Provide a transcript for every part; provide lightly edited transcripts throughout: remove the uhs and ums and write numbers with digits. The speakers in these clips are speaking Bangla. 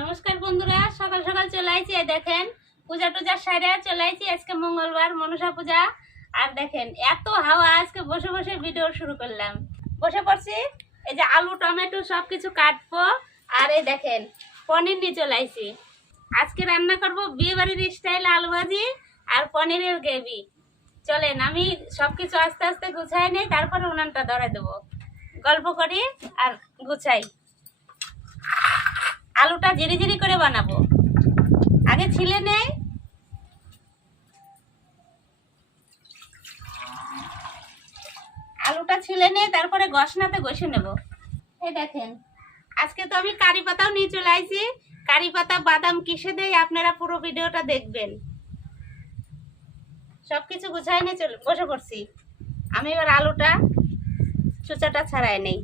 নমস্কার বন্ধুরা, সকাল সকাল চলে আইছি। দেখেন পূজা টুজার সাইডে চলে আইছি। আজকে মঙ্গলবার, মনসা পূজা। আর দেখেন এত হাওয়া, আজকে বসে বসে ভিডিও শুরু করলাম। বসে পড়ছি, এই যে আলু টমেটো সবকিছু কাটবো। আর এই দেখেন পনির নিয়ে চলে আইছি। আজকে রান্না করব বিয়ে বাড়ির স্টাইল আলু ভাজি আর পনিরের গ্রেভি। চলেন আমি সবকিছু আস্তে আস্তে গুছাই নেই, তারপরে উনানটা ধরে দেবো। গল্প করি আর গুছাই। আলুটা জিরি জিরি করে বানাবো, আগে ছিলে নেই। আলুটা ছিলে নেই, তারপরে গসনাতে ঘষে নেব। এই দেখেন আজকে তো আমি কারি পাতাও নিয়ে চলে আইছি। কারি পাতা বাদাম কিসে দেয় আপনারা পুরো ভিডিওটা দেখবেন। সবকিছু গুছাই নিয়ে চলে বসে পড়ছি। আমি এবার আলুটা চুচাটা ছাড়াই নেই।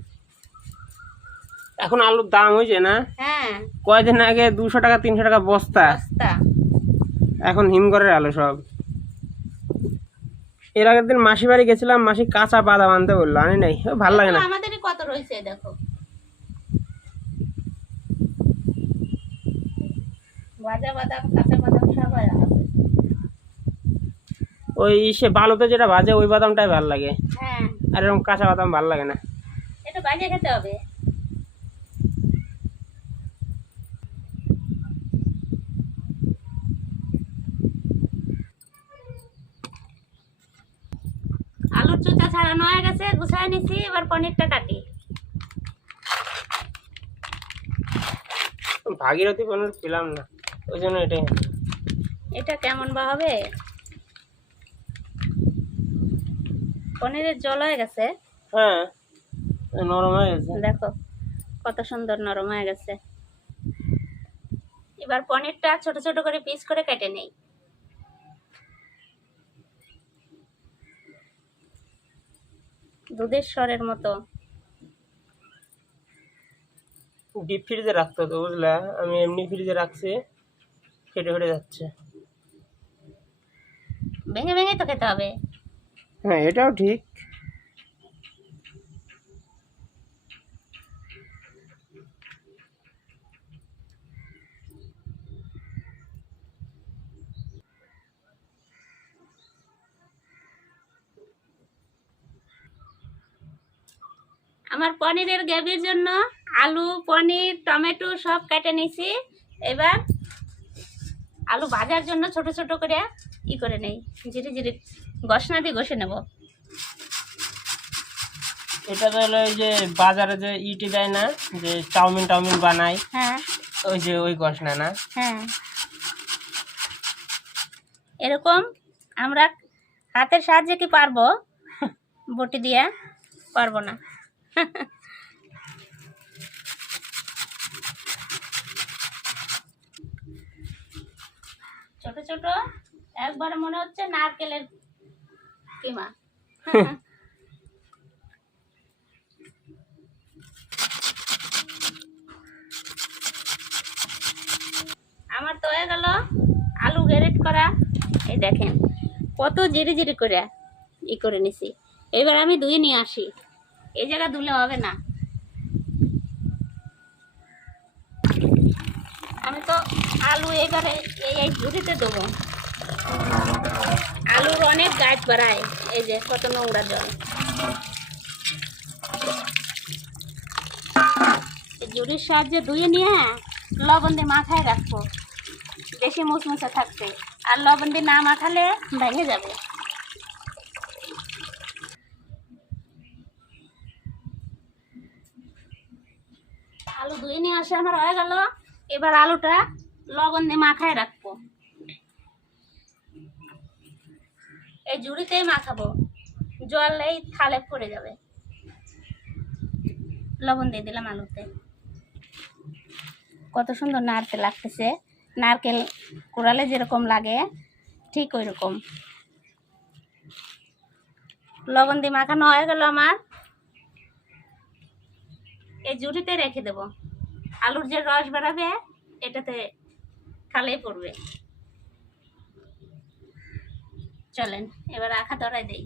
এখন আলুর দাম হয়েছে না? হ্যাঁ, কয়দিন আগে 200 টাকা 300 টাকা বস্তা, বস্তা। এখন হিমঘরের আলু সব। এর আগের দিন মাসি বাড়ি গেছিলাম, মাসি কাঁচা বাদাম আনতে বললো, আনি নাই, ভালো লাগে না। আমাদেরই কত রয়েছে দেখো, ভাজা বাদাম কাঁচা বাদাম সব আছে। ওই সে বালুতে যেটা ভাজে ওই বাদামটাই ভালো লাগে, হ্যাঁ, আর এরকম কাঁচা বাদাম ভালো লাগে না। এটা ভাজা খেতে হবে। আলুর চোচা ছাড়ানো হয়ে গেছে, গুছায় নিছি। এবার পনিরটা কাটি। ভাগীরথী পনির পেলাম না, ওই জন্য এটাই। এটা কেমন বা হবে? পনিরের জল হয়ে গেছে। হ্যাঁ, নরম হয়ে গেছে। দেখো কত সুন্দর নরম হয়ে গেছে। এবার পনিরটা ছোট ছোট করে পিস করে কেটে নেই। দুধের স্বরের মতো। ডিপ ফ্রিজে রাখতে হতো বুঝলা, আমি এমনি ফ্রিজে রাখছি, ফেটে ফেটে যাচ্ছে। ভেঙে ভেঙে তো খেতে হবে। হ্যাঁ, এটাও ঠিক। আমার পনিরের গ্রেভির জন্য আলু পনির টমেটো সব কেটে নিয়েছি। এবার আলু ভাজার জন্য ছোট ছোট করে করে নেই, জিরে জিরে গসনা দিয়ে ঘষে নেব। এটা তো হলো ওই যে বাজারে যে ইটি দেয় না, যে চাউমিন টাউমিন বানায়, হ্যাঁ ওই যে ওই গসনা না। হ্যাঁ, এরকম আমরা হাতের সাহায্যে কি পারবো? বটি দিয়ে পারবো না। ছোট ছোট একবারে মনে হচ্ছে নারকেলের কিমা। আমার তো হয়ে গেল আলু গ্রেট করা। এই দেখেন কত জিরি জিরি করে করে নিছি। এবার আমি ধুয়ে নিয়ে আসি। এই জায়গা ধুলে হবে না, আমি তো আলু এবারে এই ঝুড়িতে দেবো। আলুর অনেক গাছ বাড়ায়, এই যে কত নোংরা জল। এই ঝুড়ির সাহায্যে ধুয়ে নিয়ে লবণ দিয়ে মাথায় রাখবো, বেশি মুচমুচে থাকতে। আর লবণ দিয়ে না মাখালে ভেঙে যাবে। আলু ধুয়ে নিয়ে আসে আমার হয়ে গেল। এবার আলুটা লবণ দিয়ে মাখায় রাখবো, এই ঝুড়িতেই মাখাবো, জল এই থালে পড়ে যাবে। লবণ দিয়ে দিলাম আলুতে। কত সুন্দর নারকেল লাগতেছে, নারকেল কুড়ালে যেরকম লাগে ঠিক ওই রকম। লবণ দিয়ে মাখানো হয়ে গেল আমার। এই ঝুড়িতে রেখে দেব, আলুর যে রস বেরাবে এটাতে খালেই পড়বে। চলেন এবার রাখা ধরাই দেই।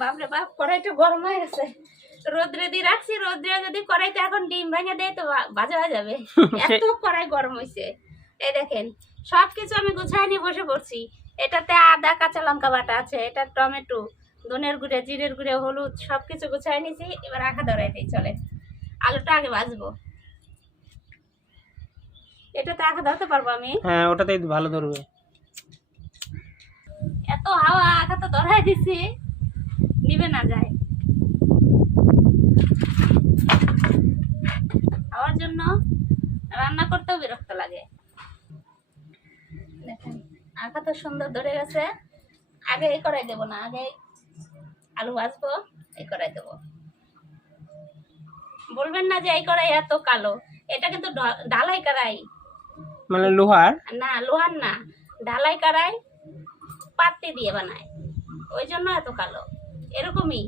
বাপরে বাপ, কড়াইটা গরম হয়ে গেছে। রোদ্রে দিয়ে রাখছি, রোদ্রে যদি কড়াইতে এখন ডিম ভেঙে দেয় তো ভাজা হয়ে যাবে, এত কড়াই গরম হয়েছে। এই দেখেন সবকিছু আমি গুছাই নিয়ে বসে পড়ছি। এটাতে আদা কাঁচা লঙ্কা বাটা আছে, এটা টমেটো, ধনের গুঁড়ে, জিরের গুঁড়ে, হলুদ সবকিছু গুছাই নিয়েছি। এবার আঁকা ধরাই দিই, চলে আলুটা আগে ভাজবো। এটাতে আঁকা ধরতে পারবো আমি? হ্যাঁ, ওটাতেই ভালো ধরবে। এত হাওয়া, আঁকা তো ধরাই দিছি, নিবে না যায়। খাওয়ার জন্য রান্না করতেও বিরক্ত লাগে। দেখেন আঁকা তো সুন্দর ধরে গেছে। আগে এই কড়াই দেবো না, আগে আলু ভাজবো, এই কড়াই দেবো। বলবেন না যে এই কড়াই এত কালো, এটা কিন্তু ঢালাই কড়াই, মানে লোহার না লোহার না, ঢালাই কড়াই, পাতি দিয়ে বানায়, ওই জন্য এত কালো। এরকমই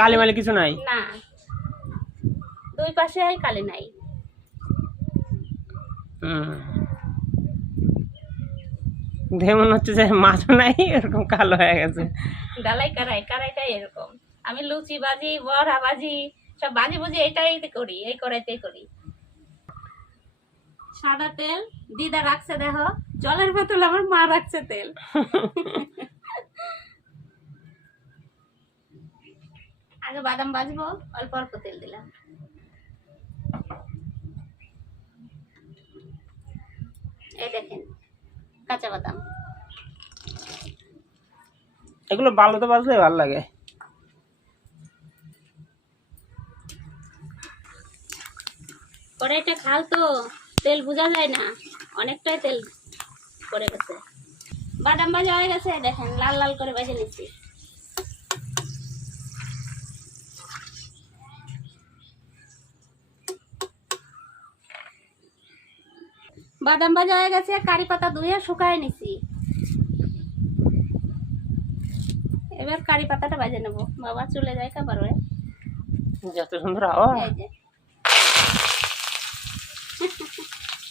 কালি মালি কিছু নাই না, দুই পাশে কালি নাই। দেখে মনে হচ্ছে যে মাছও নাই, এরকম কালো হয়ে গেছে। ডালাই কড়াই, কড়াইটাই এরকম। আমি লুচি ভাজি, বড়া ভাজি, সব ভাজি ভুজি এটাই করি, এই কড়াইতেই করি। সাদা তেল দিদা রাখছে, দেখো জলের বোতল আমার মা রাখছে তেল। আগে বাদাম ভাজবো, অল্প অল্প তেল দিলাম। এই দেখেন কাঁচা বাদাম, এগুলো বালুতে বাজলে ভালো লাগে। কড়াইটা খাল তো তেল বোঝা যায় না, অনেকটাই তেল পড়ে গেছে। বাদাম ভাজা হয়ে গেছে, দেখেন লাল লাল করে ভেজে নিচ্ছি। বাদাম ভাজা হয়ে গেছে, কারি পাতা ধুয়ে শুকায় নিছি। এবার কারি পাতাটা ভেজে নেবো। বাবা চলে যায় খাবার হয়ে, যত সুন্দর হাওয়া। এই যে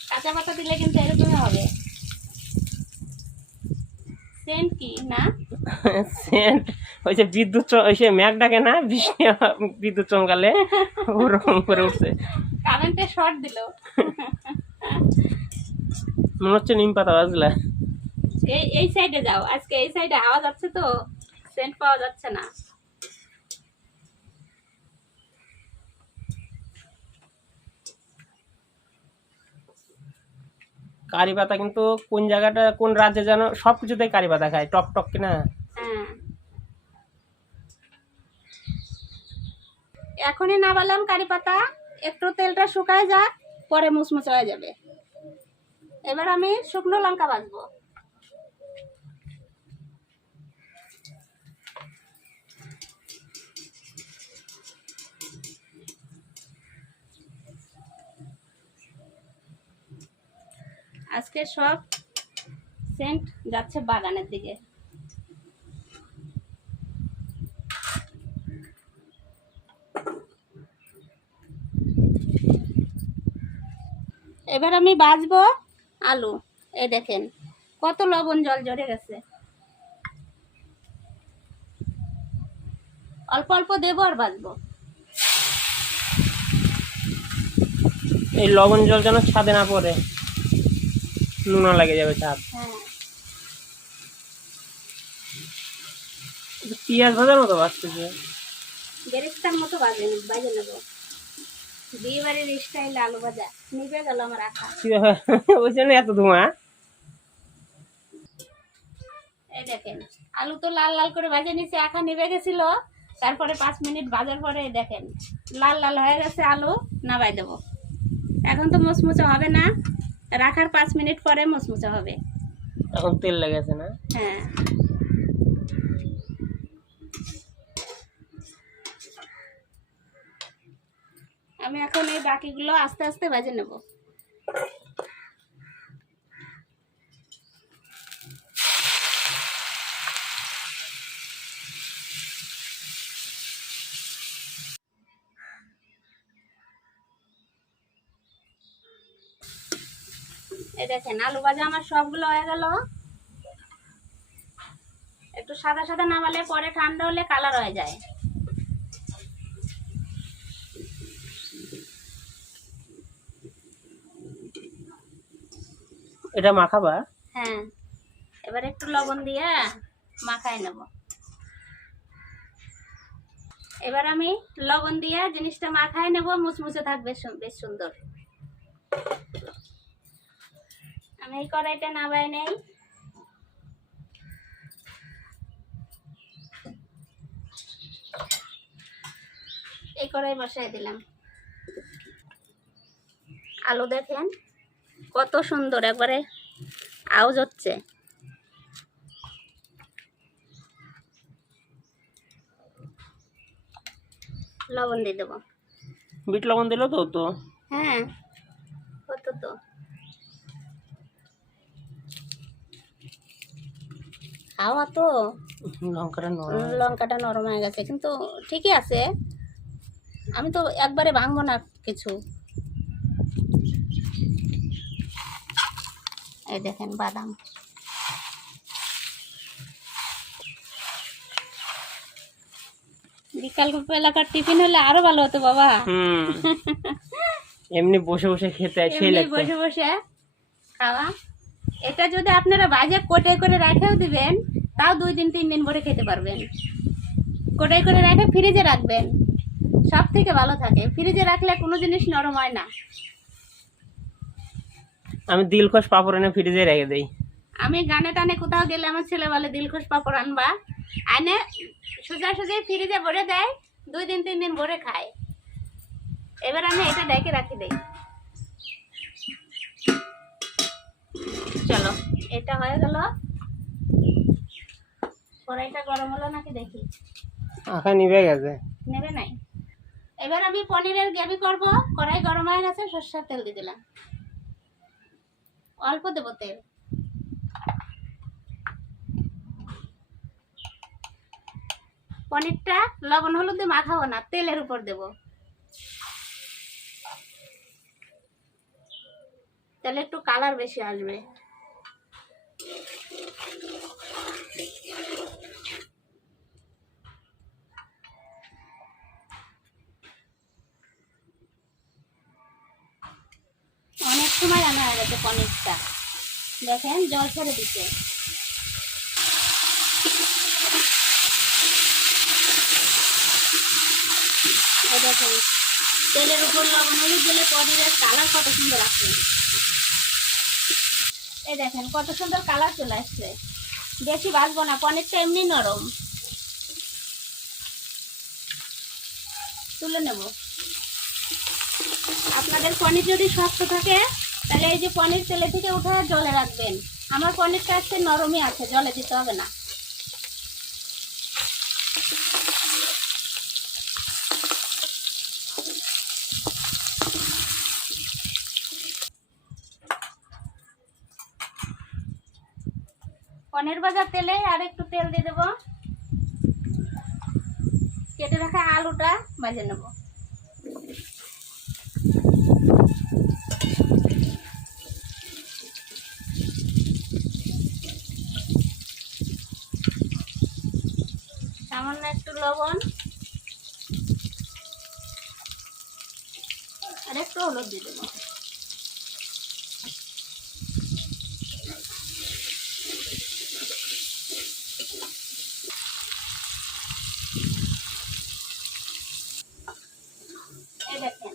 কাঁচা পাতা দিলে কিন্তু এরকমই হবে। সেন্ট কি না, সেন্ট ওই যে বিদ্যুৎ ওই সে মেঘ ডাকে না, বৃষ্টি বিদ্যুৎ চমকালে ওরকম করে উঠছে। কারেন্টে শর্ট দিল। মনে হচ্ছে নিম পাতা বাজলা। এই সাইডে যাও, আজকে এই সাইডে হাওয়া যাচ্ছে তো সেন্ট পাওয়া যাচ্ছে না। কারি পাতা কিন্তু কোন জায়গাটা, কোন রাজ্যে যেন সবকিছুতেই কারি পাতা খায়, টক টক কিনা। হ্যাঁ, এখনই না বালাম কারি পাতা, একটু তেলটা শুকায় যাক, পরে মুচমুচে হয়ে যাবে। এবার আমি শুকনো লঙ্কা ভাজবো। আজকে সব সেন্ট যাচ্ছে বাগানের দিকে। এবার আমি ভাজবো আলু। এই দেখেন কত লবণ জল জড়ে গেছে, অল্প অল্প দেবো আর ভাজবো। এই লবণ জল যেন ছাদে না পড়ে, নুনা লেগে যাবে ছাদ। হ্যাঁ, পেঁয়াজ ভাজার মতো বাঁচতেছে, বেরেস্তার মতো ভাজে নেবো। বিয়ে বাড়ির স্টাইল আলু ভাজা, নিভে গেল আমার আঁকা। ওই জন্য এত ধোঁয়া। এই দেখেন আলু তো লাল লাল করে ভাজে নিচে, আঁকা নিভে গেছিল। তারপরে 5 মিনিট ভাজার পরে দেখেন লাল লাল হয়ে গেছে আলু, নামাই দেবো। এখন তো মুচমুচে হবে না, রাখার 5 মিনিট পরে মুচমুচে হবে। এখন তেল লেগেছে না? হ্যাঁ, আমি এখন এই বাকিগুলো আস্তে আস্তে ভেজে নেব। এই দেখেন আলু ভাজা আমার সবগুলো হয়ে গেল। একটু সাদা সাদা নামালে পরে ঠান্ডা হলে কালার হয়ে যায়। এটা মাখাবা? হ্যাঁ, এবার একটু লবণ দিয়ে মাখায় নেব। এবার আমি লবণ দিয়ে জিনিসটা মাখায় নেব, মুচমুচে থাকবে, বেশ সুন্দর। আমি এই কড়াইটা নামাই নেই। এই কড়াই বসাই দিলাম। আলু দেখেন কত সুন্দর, একবারে আওয়াজ হচ্ছে। লবণ দিয়ে দেবো। বিট লবণ দিলে তো তো হ্যাঁ, কত তো। খাওয়া তো। লঙ্কাটা নরম হয়ে গেছে, কিন্তু ঠিকই আছে। আমি তো একবারে ভাঙবো না কিছু। এই দেখেন বাদাম। বিকাল এলাকার টিফিন হলে আরো ভালো হতো বাবা। এমনি বসে বসে খেতে সেই লাগতো। বসে বসে খাওয়া। এটা যদি আপনারা বাজে কোটাই করে রেখেও দিবেন, তাও 2 দিন 3 দিন ভরে খেতে পারবেন। কোটাই করে রেখে ফ্রিজে রাখবেন, সব থেকে ভালো থাকে। ফ্রিজে রাখলে কোনো জিনিস নরম হয় না। আমি দিলখুশ পাপড় এনে ফ্রিজে রেখে দেই। আমি গানে টানে কোথাও গেলে আমার ছেলে বলে দিলখুশ পাপড় আনবা, আনে সোজা সোজা ফ্রিজে ভরে দেয়, 2 দিন 3 দিন ভরে খায়। এবার আমি এটা ডেকে রাখি দেই। চলো, এটা হয়ে গেল। কড়াইটা গরম হলো নাকি দেখি। আখা নিভে গেছে। নেবে নাই। এবার আমি পনিরের গ্রেভি করব। কড়াই গরম হয়ে গেছে, সরষের তেল দিয়ে দিলাম। অল্প দেবো তেল। পনিরটা লবণ হলুদ দিয়ে মাখাবো না, তেলের উপর দেব। তাহলে একটু কালার বেশি আসবে। অনেক সময় রান্না হয়ে গেছে পনিরটা, দেখেন জল ছেড়ে দিচ্ছে। দেখেন তেলের উপর লবণ হলুদ দিলে পনিরের কালার কত সুন্দর আসছে। এই দেখেন কত সুন্দর কালার চলে আসছে। বেশি ভাজবো না, পনিরটা এমনি নরম। তুলে নেব। আপনাদের পনির যদি শক্ত থাকে তাহলে এই যে পনির তেলে থেকে উঠে জলে রাখবেন। আমার পনিরটা আজকে নরমই আছে, জলে দিতে হবে না। পনির ভাজার তেলে আর একটু তেল দিয়ে দেবো। কেটে রাখা আলুটা ভেজে নেব। সামান্য একটু লবণ আর একটু হলুদ দিয়ে দেবো। এই দেখেন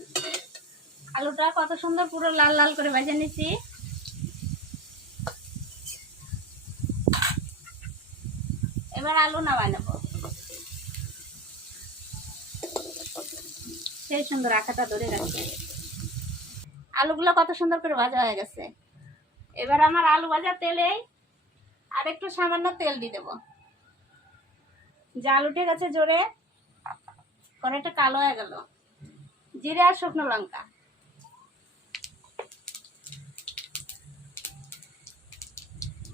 আলুটা কত সুন্দর পুরো লাল লাল করে ভেজে নিচ্ছি। এবার আলু নামাই নেব। সেই সুন্দর আঠাটা ধরে রাখছে। আলুগুলো কত সুন্দর করে ভাজা হয়ে গেছে। এবার আমার আলু ভাজা তেলে আর একটু সামান্য তেল দিয়ে দেবো। জাল উঠে গেছে জোরে, কড়াইটা কালো হয়ে গেল। জিরে আর শুকনো লঙ্কা,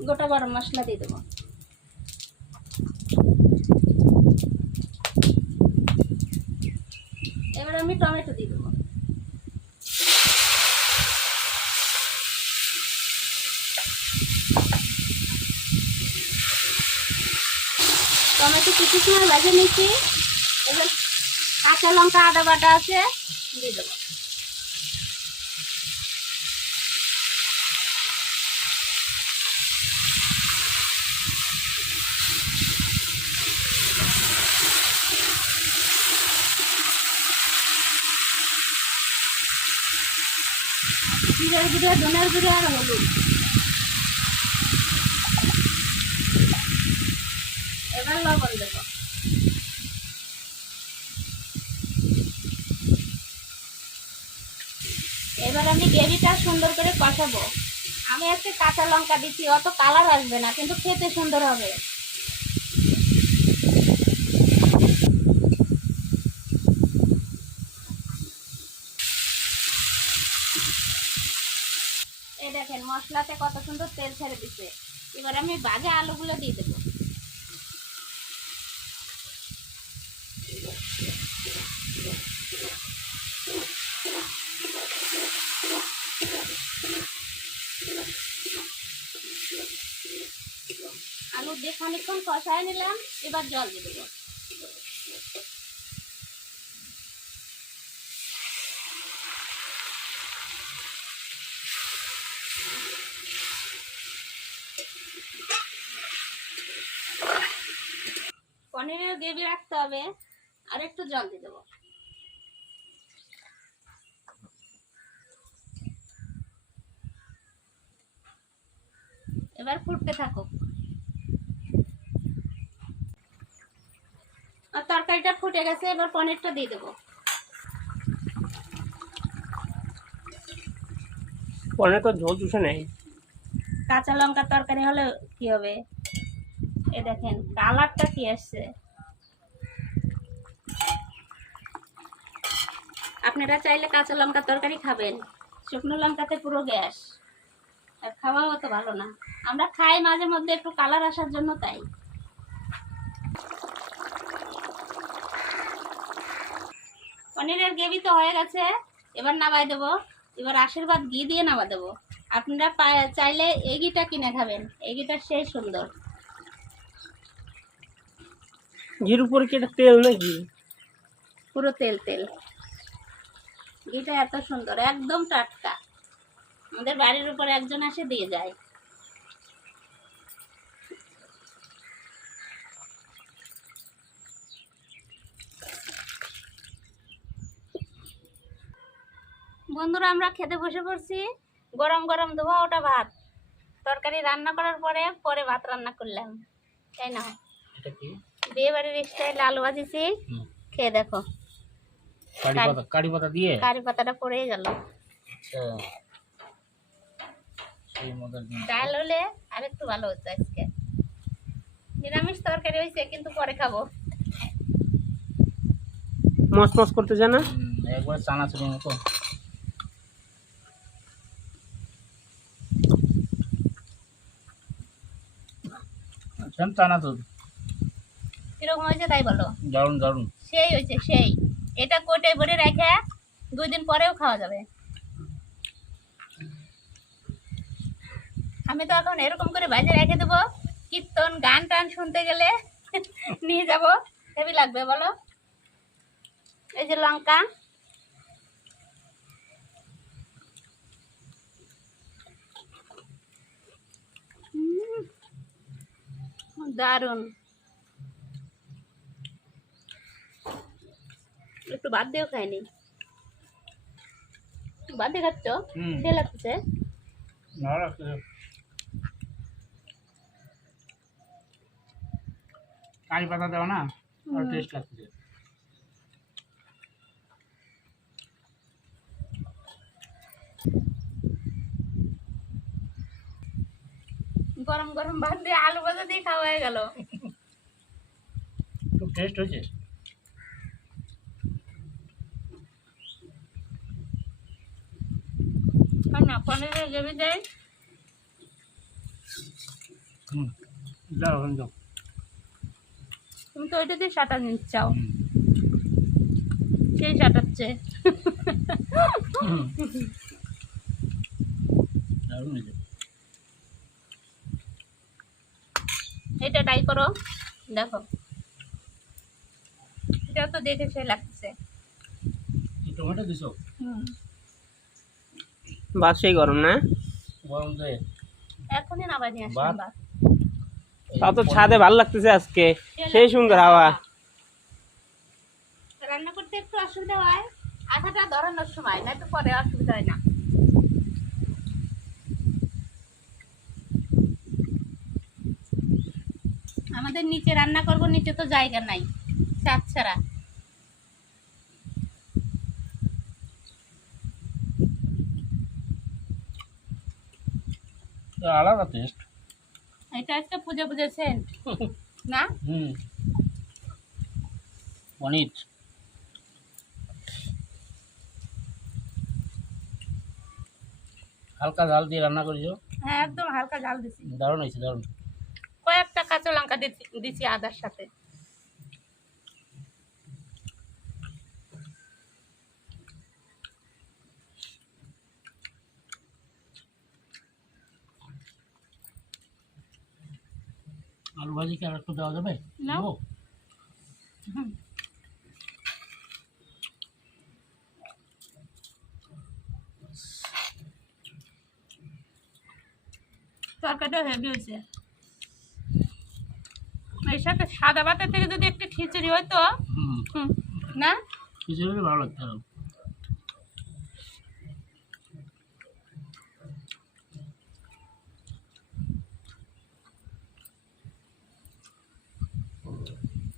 গোটা গরম মশলা দিয়ে দেবো। এবার আমি টমেটো দিয়ে দেবো। টমেটো কিছু সময় ভেজে নিচ্ছি। এবার কাঁচা লঙ্কা আদা বাটা আছে দিয়ে দেবো। জিরার গুঁড়া, ধনের গুঁড়া আর হলুদ। এবার লবণ দেবো। এবার আমি গ্রেভিটা সুন্দর করে কষাবো। আমি আজকে কাঁচা লঙ্কা দিচ্ছি, অত কালার আসবে না, কিন্তু খেতে সুন্দর হবে। এই দেখেন মশলাতে কত সুন্দর তেল ছেড়ে দিচ্ছে। এবার আমি ভাজা আলুগুলো দিয়ে দেবো। আলু দিয়ে খানিকক্ষণ কষায় নিলাম, এবার জল দিয়ে দেবো। পনিরের গ্রেভি রাখতে হবে, আর একটু জল দিয়ে দেবো। এবার ফুটতে থাকুক। আর তরকারিটা ফুটে গেছে, এবার পনিরটা দিয়ে দেবো। পনির তো ঝোল চুষে নেই। কাঁচা লঙ্কা তরকারি হলে কি হবে, এ দেখেন কালারটা কি আসছে। আপনারা চাইলে কাঁচা লঙ্কা তরকারি খাবেন, শুকনো লঙ্কাতে পুরো গ্যাস, আর খাওয়াও অত ভালো না। আমরা খাই মাঝে মধ্যে একটু কালার আসার জন্য, তাই। পনিরের গ্রেভি তো হয়ে গেছে, এবার নামাই দেবো। এবার আশীর্বাদ ঘি দিয়ে নামা দেবো। আপনারা চাইলে এই ঘিটা কিনে খাবেন, এই ঘিটা সেই সুন্দর। ঘির উপরে কি এটা তেল নাকি? পুরো তেল তেল। ঘিটা এত সুন্দর, একদম টাটকা। আমাদের বাড়ির উপরে একজন আসে দিয়ে যায়। বন্ধুরা আমরা খেতে বসে পড়ছি। গরম গরম ধোয়া ওটা ভাত। তরকারি রান্না করার পরে পরে ভাত রান্না করলাম, তাই না? এটা কি? বিয়ে বাড়ির স্টাইল আলু ভাজিছি, খেয়ে দেখো। কারি পাতা দিয়ে কারি পাতাটা পড়েই গেল। আচ্ছা, সেই মজার জিনিস। ডাল হলে আর একটু ভালো হতো আজকে। নিরামিষ তরকারি হয়েছে, কিন্তু পরে খাবো। মস মস করতে জানা একবার চানাচুরের মতো। চানাচুর কিরকম হয়েছে তাই বলো। দারুন দারুন, সেই হয়েছে সেই। এটা কোটে ভরে রেখে 2 দিন পরেও খাওয়া যাবে। আমি তো এখন এরকম করে বাজে রেখে দেবো, কীর্তন গান টান শুনতে গেলে নিয়ে যাব, হেভি লাগবে বলো। এই যে লঙ্কা, দারুন। একটু বাদ দিয়েও খাইনি, বাদ দিয়ে খাচ্ছ, সে লাগছে। কারি পাতা দেওয়া না, আর টেস্ট লাগছে। গরম গরম ভাত দিয়ে আলু ভাজা দিয়ে খাওয়া হয়ে গেল। খুব টেস্ট হয়েছে। না পনিরের গ্রেভি দেয়, দাও তুমি তো ওইটা দিয়ে সাঁটা নিতে চাও, সেই সাঁটাচ্ছে। এটা ট্রাই করো, দেখো। এটা তো দেখে সে লাগছে। টমেটো দিছো? ভাত সেই গরম না? গরম দে। এখনই নামাই নিয়ে আসলাম ভাত। তাও তো ছাদে ভালো লাগতেছে আজকে, সেই সুন্দর হাওয়া। রান্না করতে একটু অসুবিধা হয়, আঠাটা ধরানোর সময়, না তো পরে অসুবিধা হয় না। ছাদের নিচে রান্না করব, নিচে তো জায়গা নাই ছাদ ছাড়া। আলাদা টেস্ট। এটা একটা পূজা পূজা সেন্ট না? পনির হালকা ঝাল দিয়ে রান্না করেছো, হ্যাঁ একদম হালকা ঝাল দিছি, দারুণ হয়েছে, দারুণ। কয়েকটা কাঁচা লঙ্কা দিছি আদার সাথে। আলু ভাজি কি আর একটু দেওয়া যাবে? নাও। দেবো? হুম। তরকারিটা হেভি হয়েছে। এর সাথে সাদা ভাতের থেকে যদি একটু খিচুড়ি হতো, হুম, না খিচুড়ি ভালো লাগতো আরো।